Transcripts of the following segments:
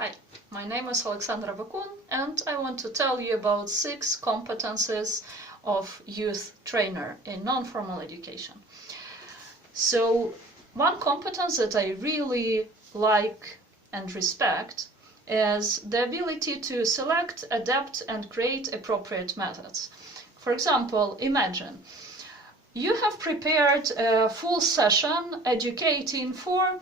Hi, my name is Alexandra Bakun and I want to tell you about 6 competences of youth trainer in non-formal education. So one competence that I really like and respect is the ability to select, adapt and create appropriate methods. For example, imagine you have prepared a full session educating for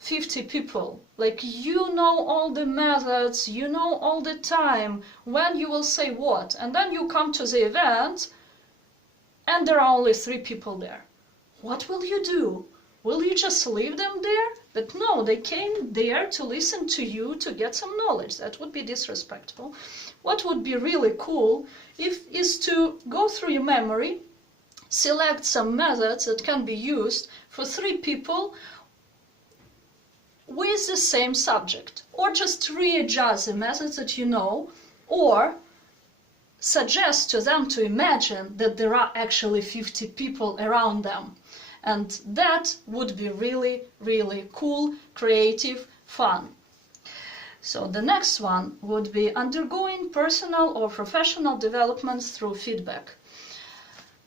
50 people. Like, you know all the methods, you know all the time when you will say what, and then you come to the event and there are only 3 people there. What will you do? Will you just leave them there? But no, they came there to listen to you, to get some knowledge. That would be disrespectful. What would be really cool is to go through your memory, select some methods that can be used for 3 people with the same subject, or just readjust the methods that you know, or suggest to them to imagine that there are actually 50 people around them. And that would be really, really cool, creative, fun. So the next one would be undergoing personal or professional development through feedback.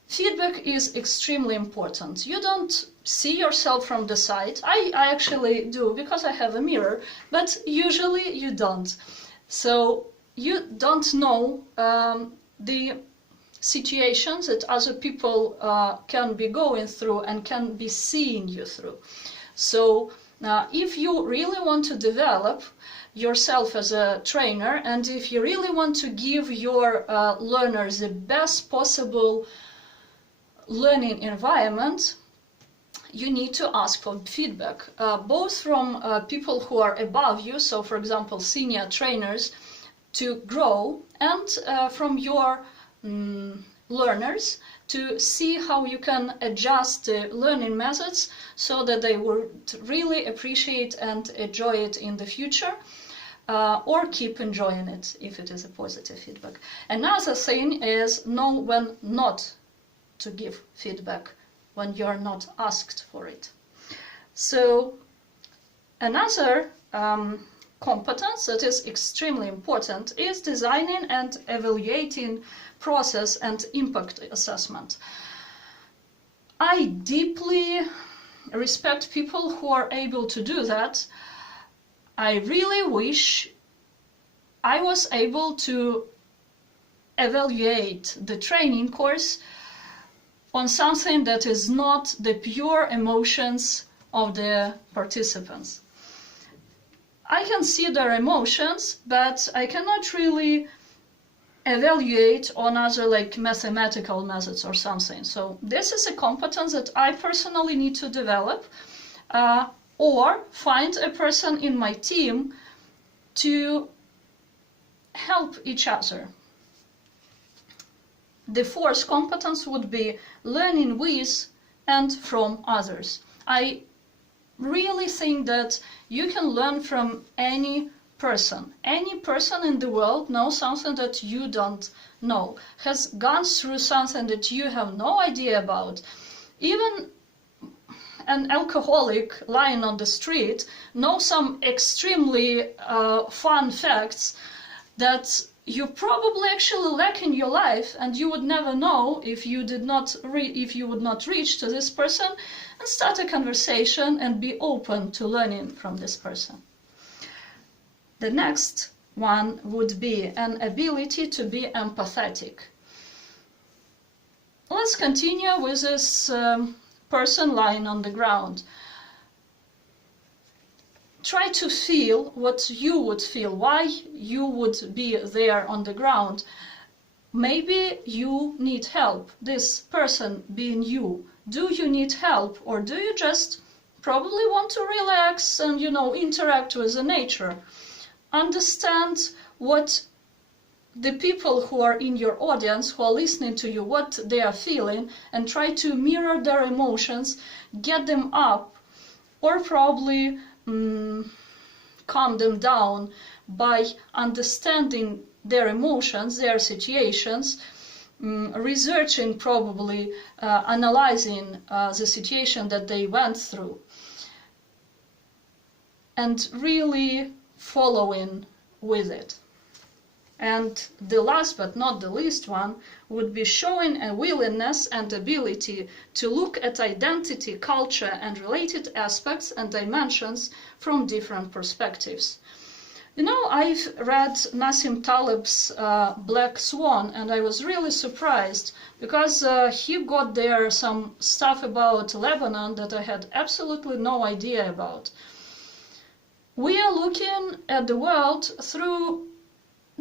Feedback is extremely important. You don't see yourself from the side. I actually do, because I have a mirror, but usually you don't. So you don't know the situations that other people can be going through and can be seeing you through. So if you really want to develop yourself as a trainer, and if you really want to give your learners the best possible learning environment, you need to ask for feedback, both from people who are above you, so for example senior trainers, to grow, and from your learners, to see how you can adjust the learning methods so that they would really appreciate and enjoy it in the future, or keep enjoying it if it is a positive feedback. Another thing is know when not to give feedback, when you're not asked for it. So another competence that is extremely important is designing and evaluating process and impact assessment. I deeply respect people who are able to do that. I really wish I was able to evaluate the training course on something that is not the pure emotions of the participants. I can see their emotions, but I cannot really evaluate on other like mathematical methods or something. So this is a competence that I personally need to develop, or find a person in my team to help each other. The 4th competence would be learning with and from others. I really think that you can learn from any person. Any person in the world knows something that you don't know, has gone through something that you have no idea about. Even an alcoholic lying on the street knows some extremely fun facts that you probably actually lack in your life, and you would never know if you would not reach to this person and start a conversation and be open to learning from this person. The next one would be an ability to be empathetic. Let's continue with this person lying on the ground. Try to feel what you would feel, why you would be there on the ground. Maybe you need help, this person being you. Do you need help, or do you just probably want to relax and, interact with the nature? Understand what the people who are in your audience, who are listening to you, what they are feeling, and try to mirror their emotions, get them up, or probably calm them down by understanding their emotions, their situations, researching, probably analyzing the situation that they went through, and really following with it. And the last but not the least one would be showing a willingness and ability to look at identity, culture, and related aspects and dimensions from different perspectives. You know, I've read Nassim Taleb's Black Swan, and I was really surprised because he got there some stuff about Lebanon that I had absolutely no idea about. We are looking at the world through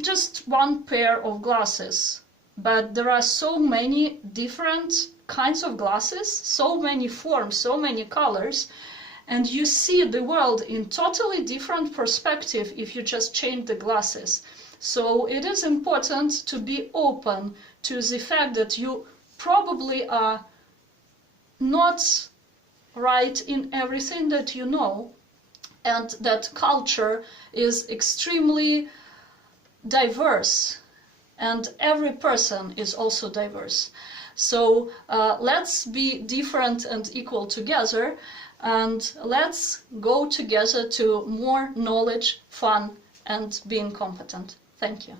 just one pair of glasses, but there are so many different kinds of glasses, so many forms, so many colors, and you see the world in totally different perspective if you just change the glasses. So it is important to be open to the fact that you probably are not right in everything that you know, and that culture is extremely diverse, and every person is also diverse. So let's be different and equal together, and let's go together to more knowledge, fun, and being competent. Thank you.